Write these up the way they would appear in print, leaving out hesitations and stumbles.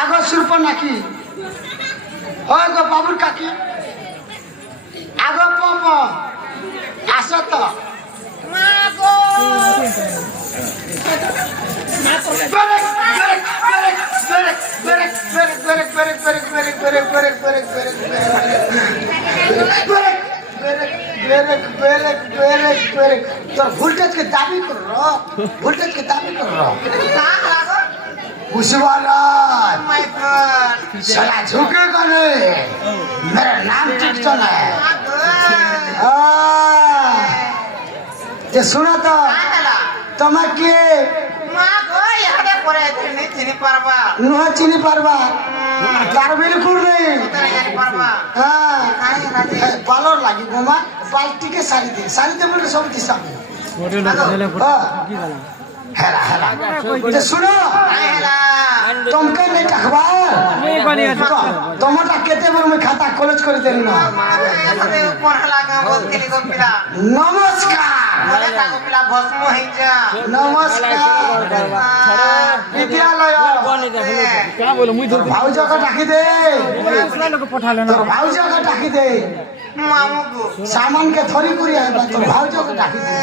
আগ সুরপ নাকি হয় গো বাবুর কাকি আগ পপ আস তো তোর ভোল্টেজকে দাবি কর ভোল্টেজকে দাবি কর पुष्पाराज साला झुकेगा नहीं मेरा नाम ठीक चला है सुना तो तुम्हें के नुहा चीनी पारबा तार बिल्कुल नहीं पालर लगी गोमा बाल्टी के सारी दे बोले सब दिशा हेला हेला तो सुनो तुमके नहीं टकवा तुम्हारा केते बार में खाता कॉलेज कर देनी ना नमस्कार नमस्कार विद्यालय क्या बोलो मुझे भाऊजा का टाकी दे भाऊजा का टाकी दे सामान के थोड़ी पूरी है तो भाऊजा का टाकी दे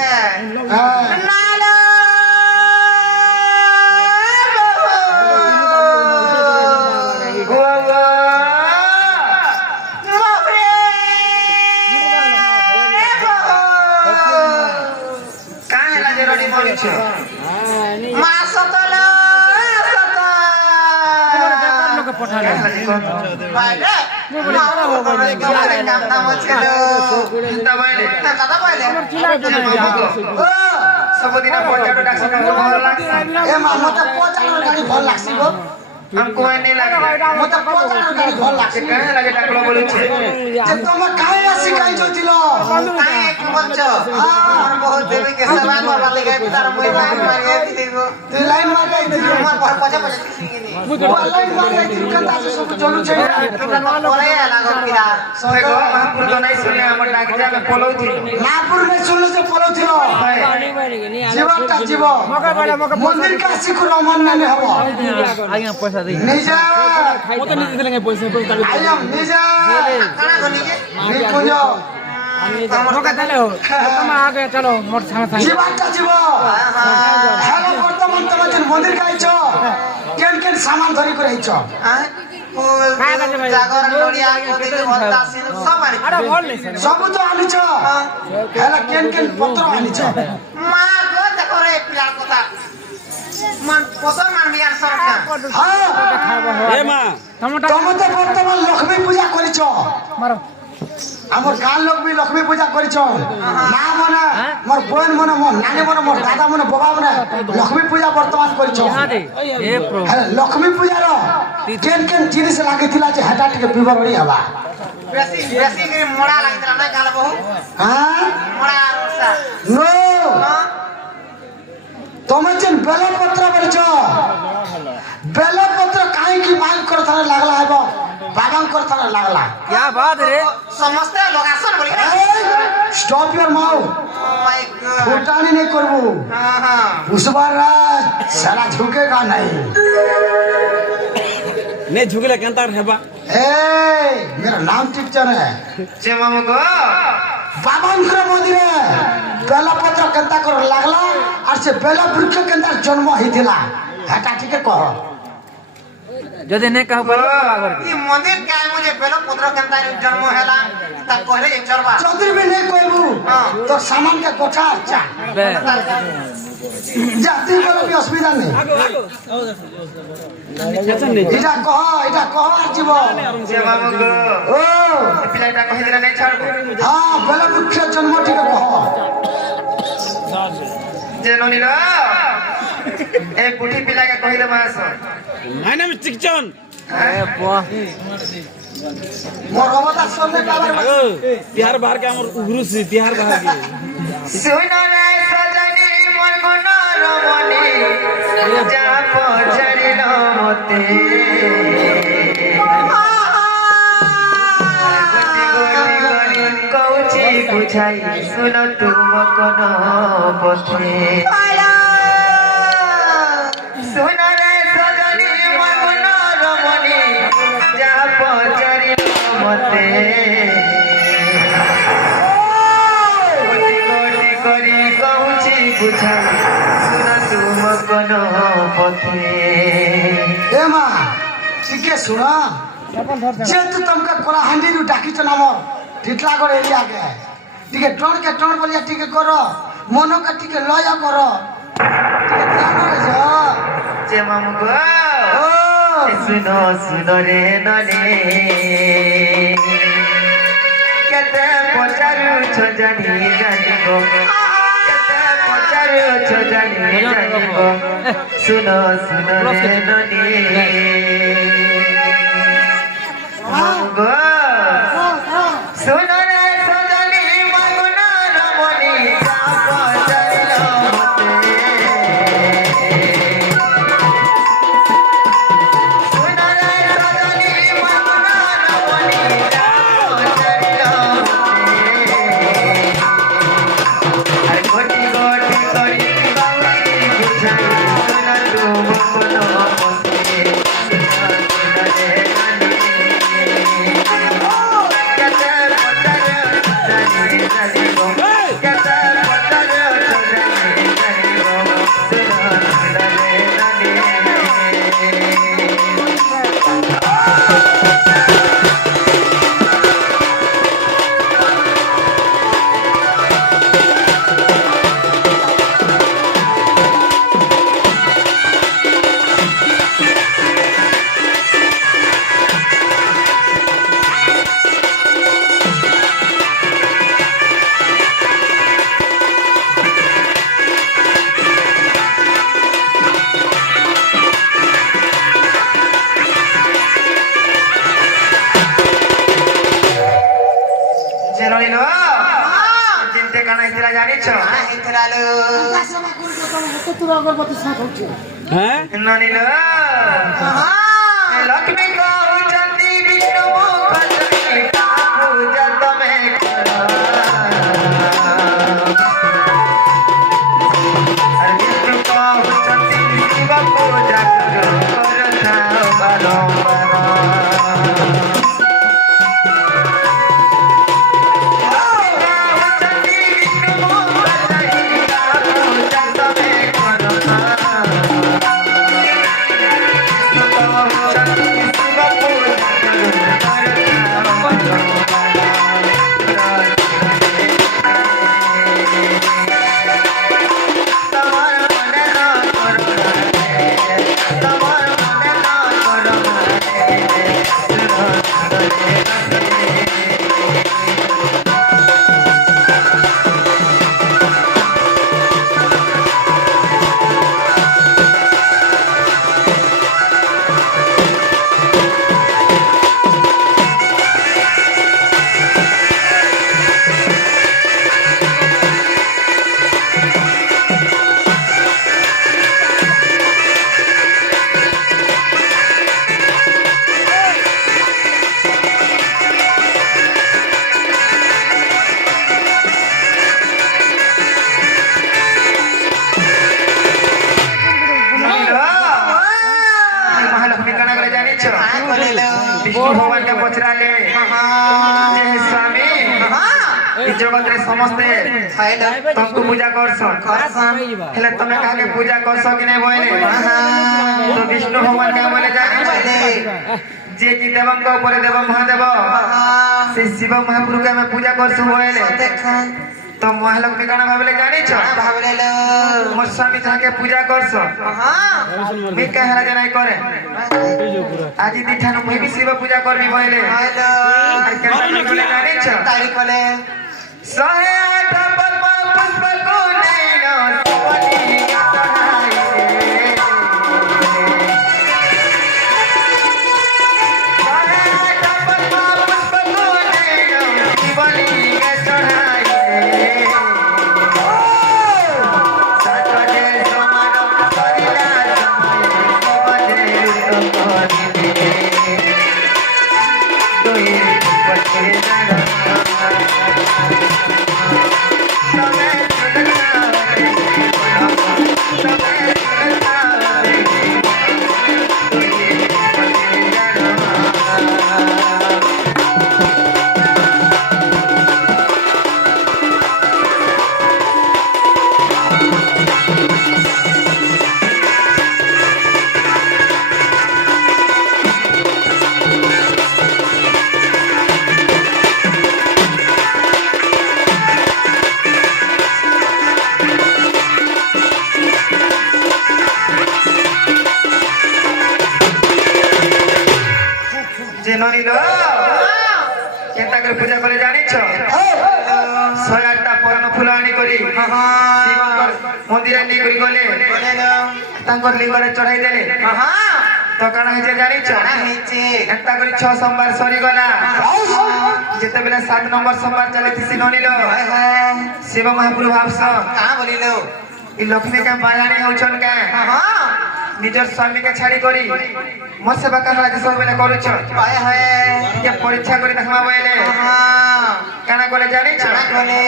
हमको नहीं लगा मतलब पचानो गाड़ी भल लागছে কাহে লাগে ডাকলো বলছে যে তোমরা কাহে আসি কাই জছিল কাহে কি বলছো আমার বহুত দেবী কে সেবা করবা লাগে তার মই লাইন মারিয়ে দিব তুই লাইন মারাই দিবি আমার ঘর পচা পচা শিখিনি লাইন মারাই দিবি কাটা আছে সব চলুছে তোমরা পরে লাগো কিরা সবে গো মহাপুর তো নাই শুনে আমার ডাক যে আমি পলৌথি মহাপুর নাই শুনলে যে পলৌথি জীবনটা জীব মন্দির কাছে কো রমান নামে হবো আগে পয়সা দে নিজা মত নিজে দিলেন পয়সা আইয়া নিজা কানা গনি কে নিকুঞ্জ ধোকা দিলে हो तुम आगे चलो मोर संग जीवनटा जीव हेलो वर्तमान তোমার মন্দির গাইছো কেন কেন সামান ধরি করে আইছো জাগর নড়িয়া কদিলে ভর্তা সিন সব আনি আরে বল নাই সব তো আনিছো হেলা কেন কেন পত্র আনিছো মা গো দেখো রে পিলার কথা মান পতন মান মিয়ার সরকার হ্যাঁ এ মা তোমতে বর্তমান লক্ষ্মী পূজা করিছো মারো আমার গান লোক বি লক্ষ্মী পূজা করিছ মা মনে মোর বোন মনে মোর নানি মনে মোর দাদা মনে বাবা মনে লক্ষ্মী পূজা বর্তমান করিছ লক্ষ্মী পূজার কেন কেন জিনিস লাগিଥିଲା যে হেটা টিকে বিবরণী হবা বেশি বেশি করে মোড়া লাগিଥିଲା না গাল বহু হ্যাঁ মোড়া রসা নো তুমি যে বেলপত্র বলছ বেলপত্র কাই কি মাইক করথানে লাগলা হইব बाबांकर थाना लागला क्या बात रे समझते लोग आसन बोली stop your mouth oh my god फुटानी नहीं करबू हां हां पुष्पाराज साला झुकेगा नहीं ने झुकेला केनता हेबा ए मेरा नाम ठीक चले जे मामू को बाबांकर मंदिर बेलपत्र केनता कर लागला और से बेला वृक्ष केनता जन्म हिथिला हेटा ठीक कह जदे ने कह बोल ई मंदिर का मुझे बेलो पुत्र केनता जन्म हैला ता कहले एक चरबा चौधरी भी नहीं कहबू तो सामान के कोठा अच्छा जाति बोले भी असुविधा नहीं इटा कह আর জীব যে বাবু গো ও পিলাটা কहि দিলা नहीं छाड़बू हां बेलो वृक्ष जन्म ठीक कह जे ननिरा ए बुढ़ी पिला के कहि दे मास माय नेम इज चिकचन अरे वाह मोर अवता सुनने काबर बिहार बाहर के हमर उग्रु से बिहार बाहर के सुनो रे सजनी मोर मन रमणी जा पछड़िलो मते कौची बुझाई सुनो तुम कोन पथे सुनो रे सजनी বুঝাই শুনো তুম কোন পথে এ মা টিকে শুণ যেহেতু তোমাকে কলাহান্ডিরু ডাকিছ নাম টিটলাগড় এরিয়াকে টিকে টনকে টন বলিয়া টিকে কর মনকে টিকে লয় কর টিকে ধ্যাନରେ যাও যে মামু গো শুনো শুনো রে ননে কেতে পচারুছ জানি জানিব কেতে পচারুছ জানি জানিব শুনো শুনো রে ননে মামু গো শুনো রে সজনি মাগুনা রমণী যা পচারিল ননিল লক্ষ্মী কହୁଛନ୍ତି ବିଷ୍ଣୁ ମୁଖ ପୂଜା ତମେ କର ବିଷ୍ଣୁ କହୁଛନ୍ତି ଶିବ ପୂଜା କରୁଥାଅ ବାରମ୍ବାର भगवान के पचराले स्वामी जगत रे समस्ते तुमको पूजा करले तुम काके पूजा करस कि नहीं बोले तो विष्णु भगवान क्या बोले जाने जे कि देवं को ऊपर देव महादेव से शिव महाप्रभु के हमें पूजा करसु बोले तो महालक्ष्मी काना भाबले जानी छ भाबले लो मोर स्वामी जाके पूजा करस मैं कहला जे नहीं करे आज दिठानु मैं भी शिव पूजा करबी बोले हेलो केतना बोले जानी छ तारीख कोले 108 पद्म पुष्प को नैनो शिवनी चढ़ाई ননিল কেনতা করে পূজা করে জানিছ 108টা পরম ফুল আনি করি শিবঙ্কর মন্দিরে নিয়ে করি গলে তাঙ্কর লিঙ্গরে চড়াই দেলে তো কাଣା হয়েছে জানিছ এন্তা করে 6 সোমবার সরি গলা যেতেবেলে 7 নম্বর সোমবার চালিতেছি ননিল শিব মহাপ্রভু ভাবছ কাঁ বলিল ই লক্ষ্মী কে বায়ানি হউছন কে নিজর স্বামী কে ছাড়ি করি মোর সেবা কাহলা যে সবেলে করুছ পায় হয় যে পরীক্ষা করে দেখমা বইলে কানা করে জানিছ বলে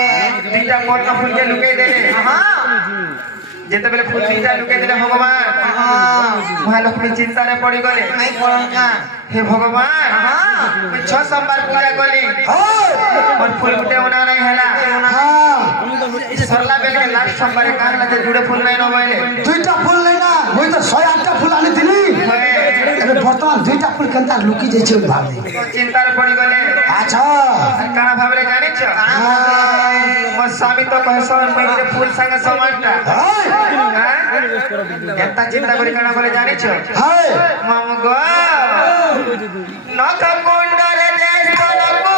দুইটা পদ্ম ফুলকে লুকাই দেলে যেতেবেলে ফুল দুইটা লুকাই দেলে ভগবান মহালক্ষ্মী চিন্তারে পড়ি গলে নাই পড়ন কা হে ভগবান মই 6 সোমবার পূজা কলি মোর ফুল গুটে ওনা নাই হেলা सरला बेल के लास्ट सोमवारे काहला जे जुड़े फूल নাই ন বইলে দুইটা ফুল নাই না মই তো 108টা ফুল আনি দিলি এবে বর্তমান দুইটা ফুল কেনতা লুকি যাইছে ভাবি চিন্তার পড়ি গলে আচ্ছা কানা ভাবলে জানিছ মোর স্বামী তো কহস মই যে ফুল संग সমানটা এত চিন্তা করি কানা বলে জানিছ হাই মামু গো নখ কুণ্ডরে দেশ তলকু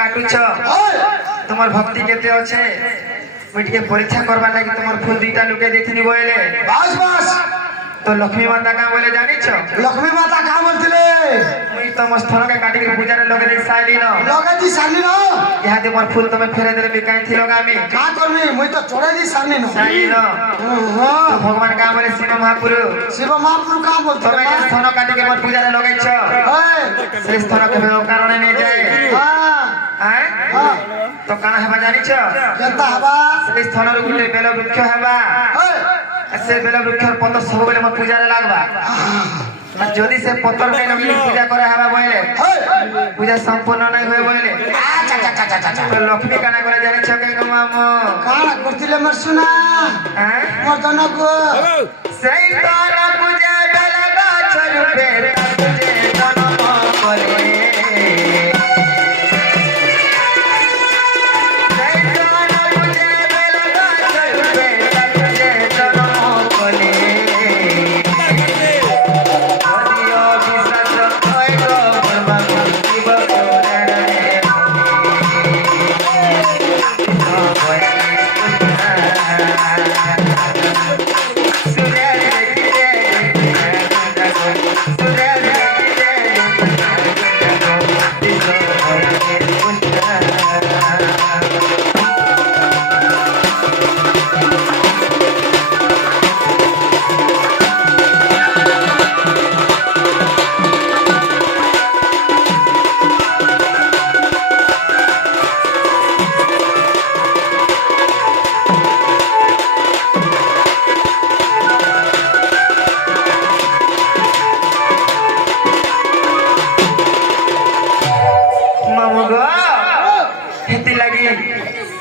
কাটিনো তোমার ভক্তি কেতে আছে মুই টিকে পরীক্ষা করবার লাগি তোমার ফুল দুইটা লুকে দেইছিনি বইলে বাস বাস তো লক্ষ্মী মাতা কা বলে জানিছ লক্ষ্মী মাতা কা বলতিলে মুই তোমার স্থলকে কাটি করে পূজারে লগে দেই সাইলি ন লগে দি সানি ন ইহাতে মোর ফুল তুমি ফেরে দেলে বিকাই থি লগামি কা করবি মই তো চড়ে দি সানি ন সাইলি ন তো ভগবান কা বলে শিব মহাপুরু শিব মহাপুরু কা বলতিলে তুমি যে স্থল কাটি করে মোর পূজারে লগাইছ সেই স্থলকে কারণে নিয়ে যায় হ্যাঁ তো কানা হেবা জানিছ কেনতা হবা সেই স্থলর গুটে বেল বৃক্ষ হেবা से बेल वृक्षर पत्र सब बेले मोर पूजारे लागबा যদি সে পত্র কে লগে পূজা করে হবা বইলে পূজা সম্পূর্ণ নাই হয়ে বইলে তো লক্ষ্মী কানা করে জানিছ কে গো মামু কানা করতিলে মোর সুনা হ্যাঁ মোর জনকো সেই তন পূজা বেল গাছ রূপে তুজে জনম করে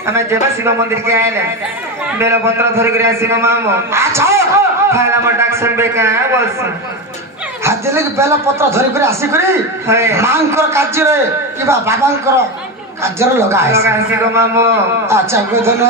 हमें जेबा शिव मंदिर के आए बेल पत्र धरी कर आसी मामो अच्छा फाइल हमर डाक सुनबे का बोलस हाजले के बेल पत्र धरी कर आसी करी मांकर कार्य रे किबा बाबांकर कार्य रे लगा आसी गो मामो अच्छा गोधन